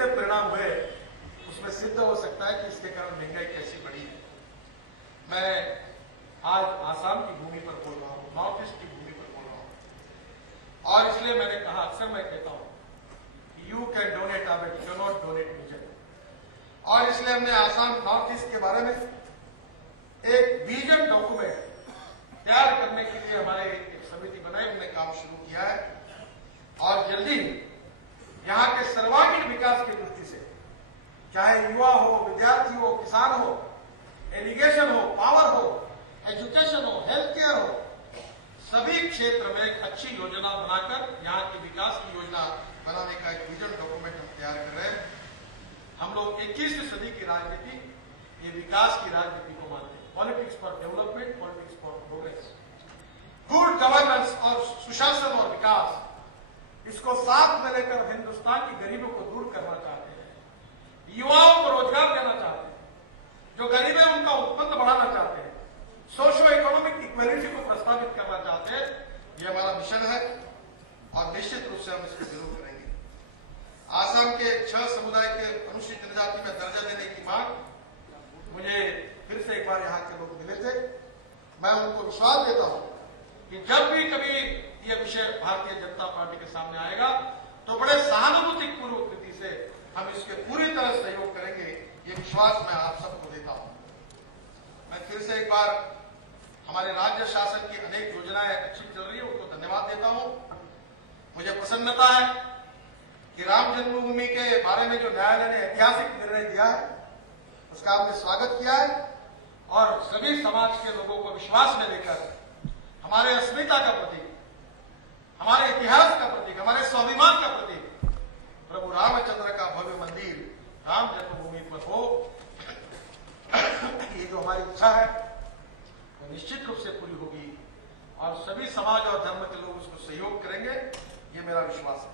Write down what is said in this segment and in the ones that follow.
कैसे परिणाम हुए उसमें सिद्ध हो सकता है कि इसके कारण महंगाई कैसी बढ़ी है। मैं आज आसाम की भूमि पर बोल रहा हूं, नॉर्थ ईस्ट की भूमि पर बोल रहा हूं, और इसलिए मैंने कहा, अक्सर मैं कहता हूं you can donate but you can not donate vision, और इसलिए हमने आसाम नॉर्थ ईस्ट के बारे में एक विजन डॉक्यूमेंट तैयार करने के लिए हमारे एक समिति बनाई, हमने काम शुरू किया है, और जल्दी यहां के सर्वांगीण विकास की दृष्टि से, चाहे युवा हो, विद्यार्थी हो, किसान हो, इरिगेशन हो, पावर हो, एजुकेशन हो, हेल्थ केयर हो, सभी क्षेत्र में एक अच्छी योजना बनाकर यहां के विकास की योजना बनाने का एक विजन डॉक्यूमेंट हम तैयार कर रहे हैं। हम लोग 21वीं सदी की राजनीति, ये विकास की राजनीति को मानते हैं, politics for development, politics for progress, good governance और सुशासन और विकास, इसको साथ में लेकर हिंदुस्तान की गरीबों को दूर करना चाहते हैं, युवाओं को रोजगार देना चाहते हैं, जो गरीब है उनका उत्पन्न बढ़ाना चाहते हैं, सोशो इकोनॉमिक इक्वालिटी को प्रस्तावित करना चाहते हैं। ये हमारा मिशन है और निश्चित रूप से हम इसको जरूर करेंगे। आसाम के 6 समुदाय के अनुसूचित जनजाति में दर्जा देने की मांग, मुझे फिर से एक बार यहाँ के लोग मिले थे, मैं उनको विश्वास देता हूं कि जब भी कभी यह विषय भारतीय जनता पार्टी के सामने आएगा तो बड़े सहानुभूतिपूर्व रीति से हम इसके पूरी तरह सहयोग करेंगे, ये विश्वास मैं आप सबको देता हूं। मैं फिर से एक बार हमारे राज्य शासन की अनेक योजनाएं अच्छी चल रही है, उनको धन्यवाद देता हूं। मुझे प्रसन्नता है कि राम जन्मभूमि के बारे में जो न्यायालय ने ऐतिहासिक निर्णय दिया है उसका आपने स्वागत किया है, और सभी समाज के लोगों को विश्वास में लेकर हमारे अस्मिता का प्रतीक, हमारे इतिहास का प्रतीक, हमारे स्वाभिमान का प्रतीक प्रभु रामचंद्र का भव्य मंदिर राम जन्मभूमि पर हो, ये जो हमारी इच्छा है वो निश्चित रूप से पूरी होगी और सभी समाज और धर्म के लोग उसको सहयोग करेंगे, ये मेरा विश्वास है।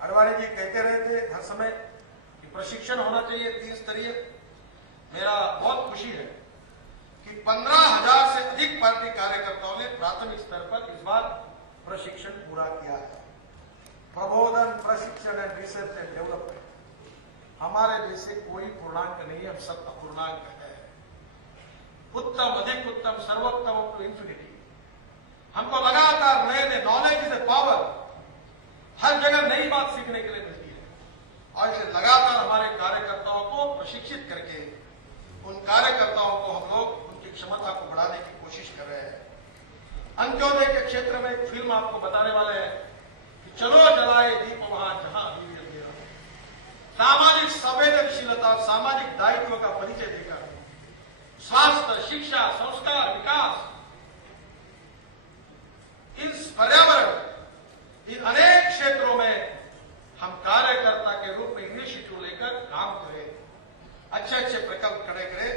अडवाणी जी कहते रहे थे हर समय कि प्रशिक्षण होना चाहिए 3 स्तरीय। मेरा बहुत खुशी है कि 15,000 से अधिक पार्टी कार्यकर्ताओं ने प्राथमिक स्तर पर इस बार प्रशिक्षण पूरा किया है। प्रबोधन, प्रशिक्षण एंड रिसर्च एंड डेवलपमेंट, हमारे देश से कोई पूर्णांक नहीं है, हम सब अपूर्णांक है। उत्तम, अधिक उत्तम, सर्वोत्तम टू इंफिनिटी। हमको लगातार नए नए, नॉलेज इज ए पावर, हर जगह नई बात सीखने के लिए मिलती है, और इसे लगातार हमारे कार्यकर्ताओं को प्रशिक्षित करके उन कार्यकर्ताओं को हम लोग उनकी क्षमता को बढ़ाने की कोशिश कर रहे हैं। अंत्योदय के क्षेत्र में एक फिल्म आपको बताने वाले हैं कि चलो जलाए दीप वहां जहां वीर मेरा। सामाजिक संवेदनशीलता और सामाजिक दायित्व का परिचय देकर स्वास्थ्य, शिक्षा, संस्कार, विकास, इस पर्यावरण, इन अनेक क्षेत्रों में हम कार्यकर्ता के रूप में इनिशिएटिव लेकर काम करें, अच्छे अच्छे प्रकल्प खड़े करें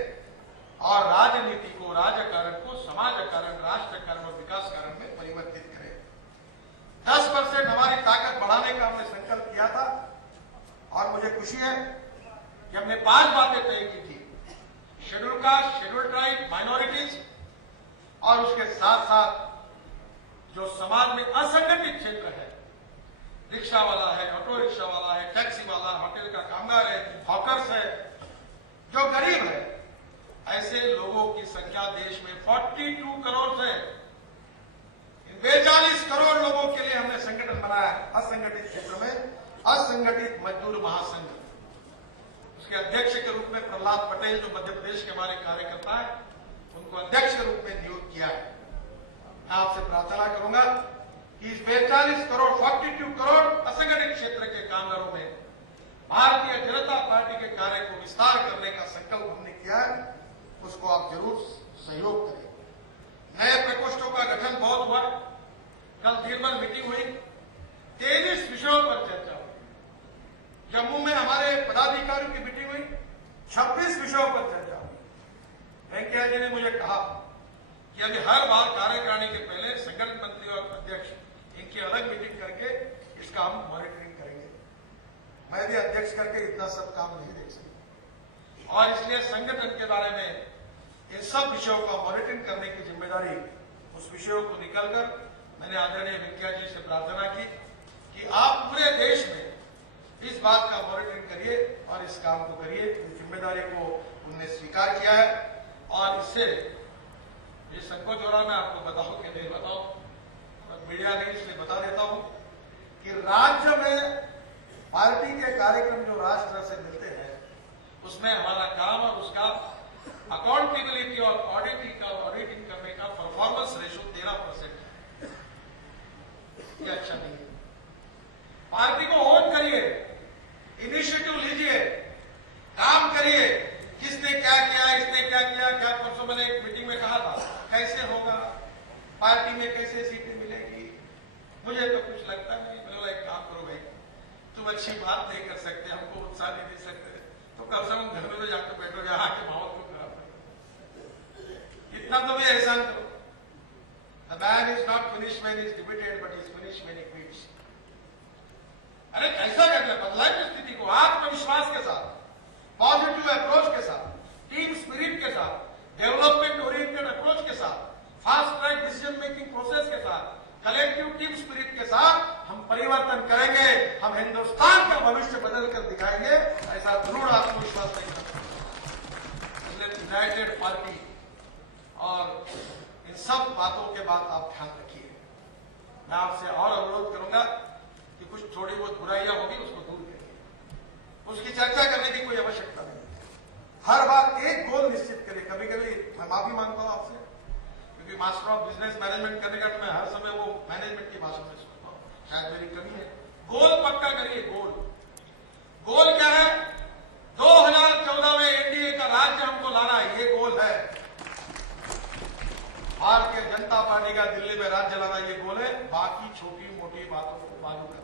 और राजनीति को, राजकारण को समाज कारण, राष्ट्र कारण और विकास कारण में परिवर्तित करें। 10% हमारी ताकत बढ़ाने का हमने संकल्प किया था, और मुझे खुशी है कि हमने 5 बातें तय की थी। Schedule caste, schedule tribe, minorities, और उसके साथ साथ जो समाज में असंगठित क्षेत्र है, रिक्शा वाला है, ऑटो रिक्शा वाला है, टैक्सी वाला, होटल का कामगार है, हॉकर्स है, जो गरीब है, ऐसे लोगों की संख्या देश में 42 करोड़ है। 42 करोड़ लोगों के लिए हमने संगठन बनाया है। असंगठित क्षेत्र में असंगठित मजदूर महासंघ, उसके अध्यक्ष के रूप में प्रहलाद पटेल, जो मध्य प्रदेश के हमारे कार्यकर्ता है, उनको अध्यक्ष के रूप में नियुक्त किया है। मैं आपसे प्रार्थना करूंगा कि इस 42 करोड़ असंगठित क्षेत्र के कामगारों में भारतीय जनता पार्टी के कार्य को विस्तार करने का संकल्प हमने किया है, उसको आप जरूर सहयोग करें। नए प्रकोष्ठों का गठन बहुत हुआ, कल दिन भर मीटिंग हुई, 23 विषयों पर चर्चा हुई। जम्मू में हमारे पदाधिकारियों की मीटिंग हुई, 26 विषयों पर चर्चा हुई। वेंकैया जी ने मुझे कहा कि अभी हर बार कार्यकारिणी के पहले संगठन मंत्री और अध्यक्ष इनकी अलग मीटिंग करके इसका हम मॉनिटरिंग करेंगे। मैं भी अध्यक्ष करके इतना सब काम नहीं देख सकता, और इसलिए संगठन के बारे में इन सब विषयों का मॉनिटरिंग करने की जिम्मेदारी, उस विषयों को निकालकर मैंने आदरणीय वेंकैया जी से प्रार्थना की कि आप पूरे देश में इस बात का मॉनिटरिंग करिए और इस काम को करिए। इस जिम्मेदारी को उनने स्वीकार किया है और इससे ये संकोच हो रहा, मैं आपको बताऊं कि नहीं बताऊं, मीडिया नहीं इसलिए बता देता हूं कि राज्य में पार्टी के कार्यक्रम जो राष्ट्र से मिलते हैं उसमें हमारा काम और उसका अकाउंटेबिलिटी और ऑडिटिंग करने का परफॉर्मेंस रेशो 13% है। ये अच्छा नहीं है। पार्टी को वोट करिए, इनिशिएटिव लीजिए, काम करिए, किसने क्या किया, इसने क्या किया, क्या परसों मैंने एक मीटिंग में कहा था कैसे होगा, पार्टी में कैसे सीटें मिलेगी, मुझे तो कुछ लगता नहीं। मैंने एक काम करो भाई, तुम अच्छी बात नहीं कर सकते, हमको उत्साह नहीं दे सकते, तो कम से कम घर में तो जाकर बैठो, यहाँ के माहौल को खराब करो, इतना तो भी एहसान करो। The man is not finished when he is debated, but he is finished when he quits. अरे कैसा करना, बदलाए स्थिति को आत्मविश्वास के साथ, पॉजिटिव अप्रोच के साथ, टीम स्पिरिट के साथ, डेवलपमेंट ओरिएंटेड अप्रोच के साथ, fast track decision making process के साथ, कलेक्टिव टीम स्पिरिट के साथ हम परिवर्तन करेंगे, हम हिंदुस्तान का भविष्य बदल कर दिखाएंगे, ऐसा दृढ़ आत्मविश्वास नहीं करते। यूनाइटेड पार्टी और इन सब बातों के बाद आप ध्यान रखिए। मैं आपसे और अनुरोध करूंगा कि कुछ थोड़ी बहुत बुराइयां होगी उसको दूर करिए, उसकी चर्चा करने की कोई आवश्यकता नहीं। हर बार एक गोल निश्चित करिए। कभी कभी मैं माफी मांगता हूं आपसे, क्योंकि मास्टर ऑफ बिजनेस मैनेजमेंट करने का मैं हर समय वो मैनेजमेंट की भाषा में सुनता हूं, शायद मेरी कमी है। गोल पक्का करिए। गोल क्या है? 2014 में एनडीए का राज्य हमको लाना है, ये गोल है। भारतीय जनता पार्टी का दिल्ली में राज्य लाना ये गोल है। बाकी छोटी मोटी बातों को मालूम है,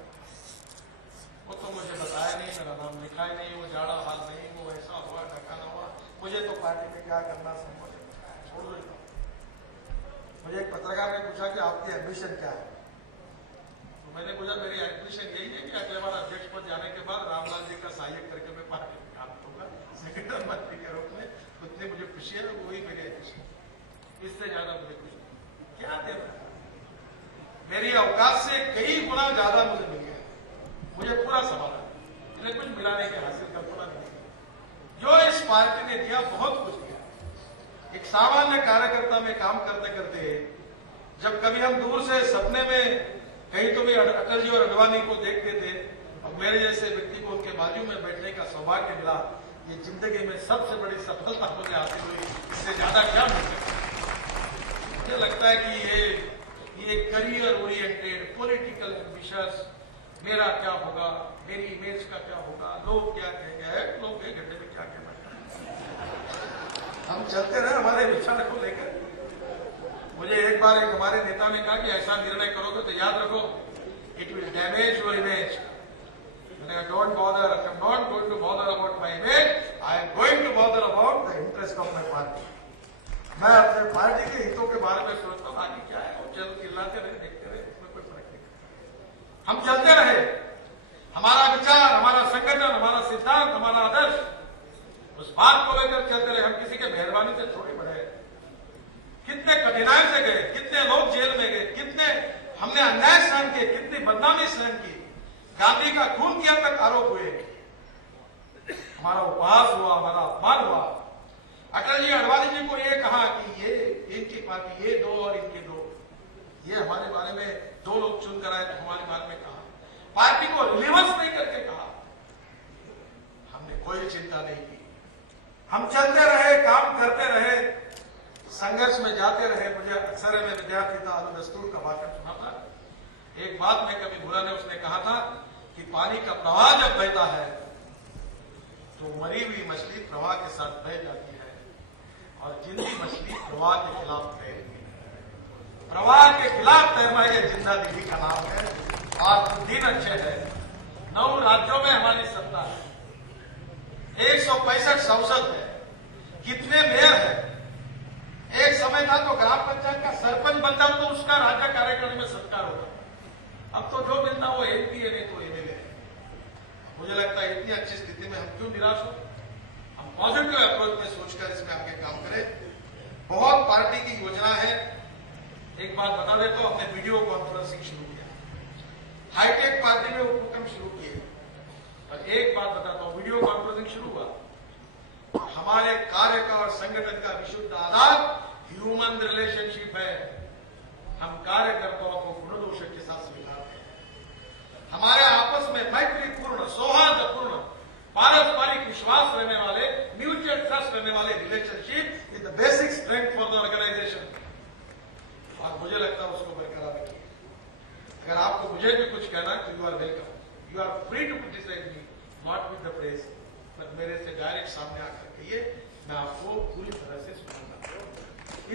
वो तो मुझे बताया नहीं, मेरा नाम लिखा ही नहीं, वो जाड़ा हाल नहीं, वो ऐसा हुआ ढकाना हुआ, मुझे तो पार्टी में क्या करना संभव है, छोड़ देता हूं। मुझे एक पत्रकार ने पूछा कि आपकी एम्बिशन क्या है, तो मैंने पूछा मेरी एम्बिशन यही है कि अगले बार अध्यक्ष पद जाने के बाद रामलाल जी का सहायक करके मैं पार्टी में काम करूंगा सेक्रेटरी मंत्री के रूप में। उतनी मुझे खुशी है, वही मेरी एम्बिशन, इससे ज्यादा मुझे कुछ क्या देना। मेरी अवकाश से कई गुना ज्यादा मुझे मिल गया, मुझे पूरा समाधान, इन्हें कुछ मिला नहीं, क्या हासिल कल्पना नहीं। जो इस पार्टी ने दिया बहुत कुछ दिया। एक सामान्य कार्यकर्ता में काम करते करते जब कभी हम दूर से सपने में कहीं तो भी अटल जी और अडवाणी को देखते थे, अब मेरे जैसे व्यक्ति को उनके बाजू में बैठने का सौभाग्य मिला। ये जिंदगी में सबसे बड़ी सफलता मुझे हासिल हुई, इससे ज्यादा क्या मिल सकता। मुझे लगता है कि ये करियर ओरिएंटेड पॉलिटिकल एम्बिशंस, मेरा क्या होगा, मेरी इमेज का क्या होगा, लोग क्या कहेंगे, लोग एक घंटे में क्या कहना, हम चलते रहे हमारे विचार को लेकर। मुझे एक बार एक हमारे नेता ने कहा कि ऐसा निर्णय करोगे तो याद रखो, it will damage your image. मैंने don't bother, I am not going to bother about my image, I am going to bother about the interest of my party. मैं अपने पार्टी के हितों के बारे में सोचता हूं, आगे क्या है, वो चल चिल्लाते रहे, देखते रहे, इसमें कोई फर्क नहीं। हम चलते रहे, हमारा विचार, हमारा संगठन, हमारा सिद्धांत, हमारा आदर्श, उस बात को लेकर चलते रहे। हम किसी के मेहरबानी से थोड़ी बढ़े, कितने कठिनाई से गए, कितने लोग जेल में गए, कितने हमने अन्याय सहन किए, कितनी बदनामी सहन की, गांधी का खून किया तक आरोप हुए, हमारा उपहास हुआ, हमारा अपमान हुआ। अटल जी अडवाणी जी को ये कहा कि ये इनकी पार्टी, ये दो और इनके दो, ये हमारे बारे में दो लोग चुनकर आए तो हमारे बारे में कहा, पार्टी को रिवर्स नहीं करके कहा। हमने कोई चिंता नहीं की, हम चलते रहे, काम करते रहे, संघर्ष में जाते रहे। मुझे अक्सर में विद्यार्थी था, दस्तूर का वाक्य सुना था। एक बात में कभी बुरा ने उसने कहा था कि पानी का प्रवाह जब बहता है तो मरी हुई मछली प्रवाह के साथ बह जाती है और जिंदी मछली प्रवाह के खिलाफ तैरती है। प्रवाह के खिलाफ तैरना ये जिंदा दिली का नाम है। आज दिन अच्छे है, 9 राज्यों में हमारी सत्ता है, 165 सांसद है, कितने मेयर है। एक समय था तो ग्राम पंचायत का सरपंच बनता तो उसका राज्य कार्यकारिणी में सत्कार होता, अब तो जो मिलता वो एमपी है, नहीं तो एमएलए है। मुझे लगता है इतनी अच्छी स्थिति में हम क्यों निराश हो, हम पॉजिटिव अप्रोच में सोचकर इसमें आगे काम करें। बहुत पार्टी की योजना है। एक बात बता देता हूं, हमने वीडियो कॉन्फ्रेंसिंग शुरू किया, हाईटेक पार्टी में उपक्रम शुरू किए। और एक बात बताता हूं, वीडियो कॉन्फ्रेंसिंग शुरू हुआ, हमारे कार्य का और संगठन का विशुद्ध आधार ह्यूमन रिलेशनशिप है। हम कार्यकर्ताओं को गुणदोष के साथ स्वीकारते हैं। हमारे आपस में मैत्रीपूर्ण, सौहार्दपूर्ण, पारस्परिक विश्वास रहने वाले, म्यूचुअल ट्रस्ट रहने वाले relationship is the basic strength for the organisation. और मुझे लगता है उसको बरकरार रखिए। अगर आपको मुझे भी कुछ कहना है तो you are welcome, you are free to criticise me, not with the press, पर मेरे से डायरेक्ट सामने आकर कहिए, मैं आपको पूरी तरह से सुनूंगा।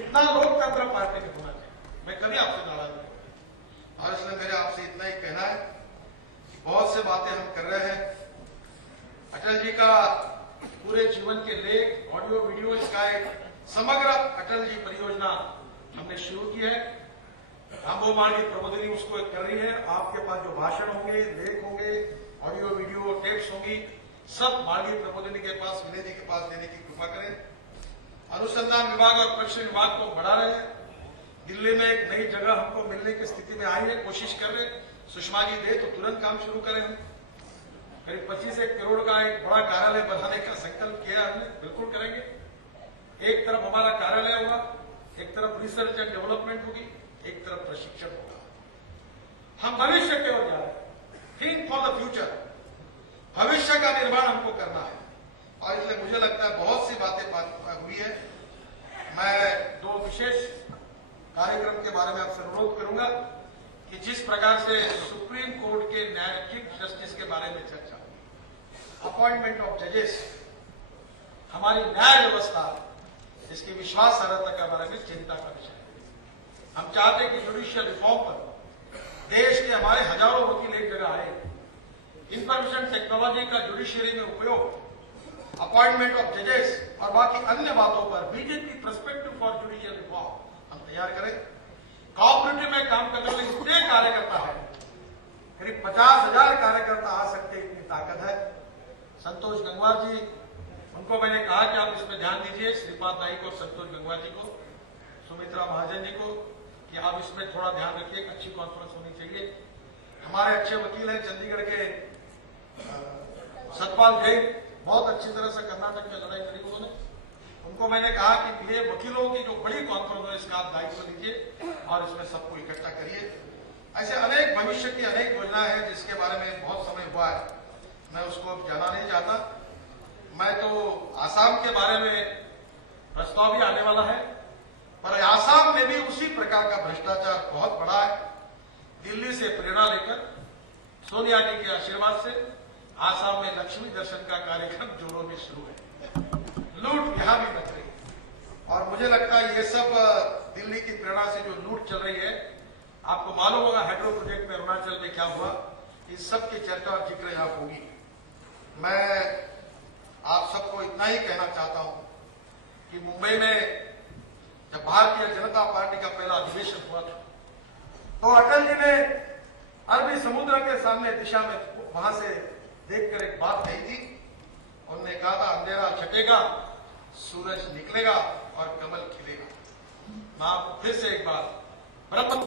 इतना लोकतंत्र पार्टी में होना चाहिए। मैं कभी आपसे नाराज नहीं हूं। और इसलिए मेरे आपसे इतना ही कहना है कि बहुत से बातें हम कर रहे हैं। अटल जी का पूरे जीवन के लेख, ऑडियो, वीडियो, इसका एक समग्र अटल जी परियोजना हमने शुरू की है। रामबो मार्गी प्रबोधिनी उसको कर रही है। आपके पास जो भाषण होंगे, लेख होंगे, ऑडियो, वीडियो, टेप्स होंगी, सब मार्गी प्रबोधिनी के पास, विनय जी के पास देने की कृपा करें। अनुसंधान विभाग और परीक्षण विभाग को बढ़ा रहे हैं। दिल्ली में एक नई जगह हमको मिलने की स्थिति में आई है, कोशिश कर रहे हैं। सुषमा जी दे तो तुरंत काम शुरू करें। हम करीब 25 करोड़ का एक बड़ा कार्यालय बनाने का संकल्प किया हमने, बिल्कुल करेंगे। एक तरफ हमारा कार्यालय होगा, एक तरफ रिसर्च एंड डेवलपमेंट होगी, एक तरफ प्रशिक्षण होगा। हम भविष्य की ओर जा रहे हैं। थिंक फॉर द फ्यूचर, भविष्य का निर्माण हमको करना है। और इसलिए मुझे लगता है बहुत सी बातें हुई है। मैं दो विशेष कार्यक्रम के बारे में आपसे अनुरोध करूंगा कि जिस प्रकार से सुप्रीम कोर्ट के चीफ जस्टिस के बारे में चर्चा, अपॉइंटमेंट ऑफ जजेस, हमारी न्याय व्यवस्था, इसकी विश्वासार्हता के बारे में चिंता का विषय है। हम चाहते हैं कि जुडिशियल रिफॉर्म पर देश के हमारे हजारों वकील एक जगह आए। इंफॉर्मेशन टेक्नोलॉजी का जुडिशियरी में उपयोग, अपॉइंटमेंट ऑफ जजेस और बाकी अन्य बातों पर BJP perspective for judicial reform हम तैयार करें। कोऑपरेटिव में काम करने वाले इतने कार्यकर्ता है, करीब 50,000 कार्यकर्ता आ सकते, इतनी ताकत है। संतोष गंगवार जी, उनको मैंने कहा कि आप इसमें ध्यान दीजिए, श्रीपाद नाइक को, संतोष गंगवार जी को, सुमित्रा महाजन जी को, कि आप इसमें थोड़ा ध्यान रखिए। अच्छी कॉन्फ्रेंस होनी चाहिए। हमारे अच्छे वकील हैं चंडीगढ़ के सतपाल जैन, बहुत अच्छी तरह से कर्नाटक में लड़ाई करी उन्होंने। उनको मैंने कहा कि ये वकीलों की जो बड़ी कॉन्फ्रेंस है, इसका आप दायित्व लीजिए और इसमें सबको इकट्ठा करिए। ऐसे अनेक भविष्य की अनेक योजनाएं हैं जिसके बारे में बहुत समय हुआ है, मैं उसको अब जाना नहीं चाहता। मैं तो आसाम के बारे में प्रस्ताव भी आने वाला है, पर आसाम में भी उसी प्रकार का भ्रष्टाचार बहुत बड़ा है। दिल्ली से प्रेरणा लेकर सोनिया जी के आशीर्वाद से आसाम में लक्ष्मी दर्शन का कार्यक्रम जोरों में शुरू है। लूट यहां भी मच रही है और मुझे लगता है ये सब दिल्ली की प्रेरणा से जो लूट चल रही है, आपको मालूम होगा हाइड्रो प्रोजेक्ट में अरुणाचल में क्या हुआ, इस सब की चर्चा और जिक्र यहां होगी। मैं आप सबको इतना ही कहना चाहता हूं कि मुंबई में जब भारतीय जनता पार्टी का पहला अधिवेशन हुआ था तो अटल जी ने अरबी समुद्र के सामने दिशा में वहां से देखकर एक बात कही थी। उन्होंने कहा था, अंधेरा छटेगा, सूरज निकलेगा और कमल खिलेगा। मैं आपको फिर से एक बार ब्रह्म